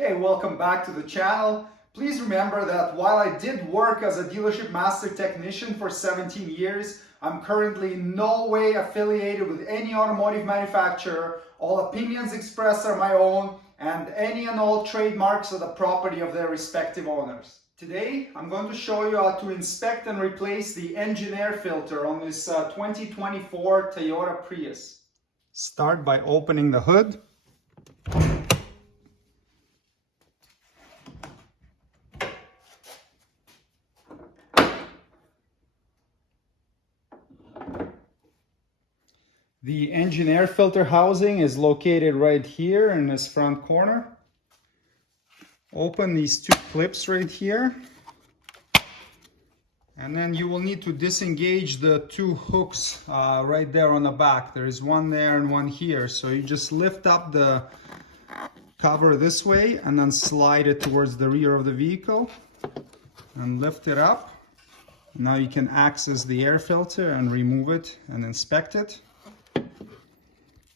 Hey, welcome back to the channel. Please remember that while I did work as a dealership master technician for 17 years, I'm currently in no way affiliated with any automotive manufacturer. All opinions expressed are my own, and any and all trademarks are the property of their respective owners. Today, I'm going to show you how to inspect and replace the engine air filter on this 2024 Toyota Prius. Start by opening the hood. The engine air filter housing is located right here in this front corner. Open these two clips right here. And then you will need to disengage the two hooks right there on the back. There is one there and one here. So you just lift up the cover this way and then slide it towards the rear of the vehicle and lift it up. Now you can access the air filter and remove it and inspect it.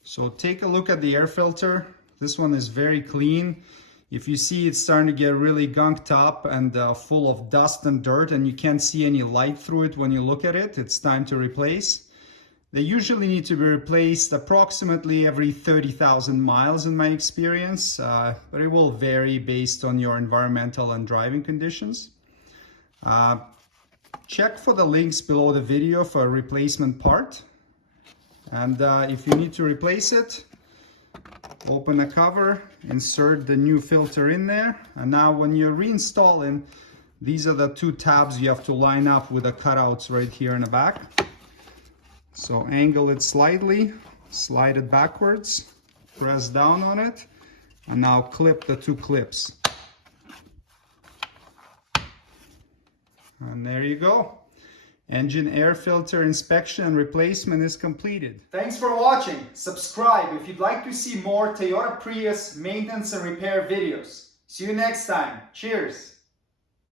So take a look at the air filter. This one is very clean. If you see it's starting to get really gunked up and full of dust and dirt and you can't see any light through it when you look at it, it's time to replace. They usually need to be replaced approximately every 30,000 miles in my experience, but it will vary based on your environmental and driving conditions. Check for the links below the video for a replacement part. And if you need to replace it, open the cover, insert the new filter in there. And now when you're reinstalling, these are the two tabs you have to line up with the cutouts right here in the back. So angle it slightly, slide it backwards, press down on it, and now clip the two clips. And there you go. Engine air filter inspection and replacement is completed. Thanks for watching. Subscribe if you'd like to see more Toyota Prius maintenance and repair videos. See you next time. Cheers.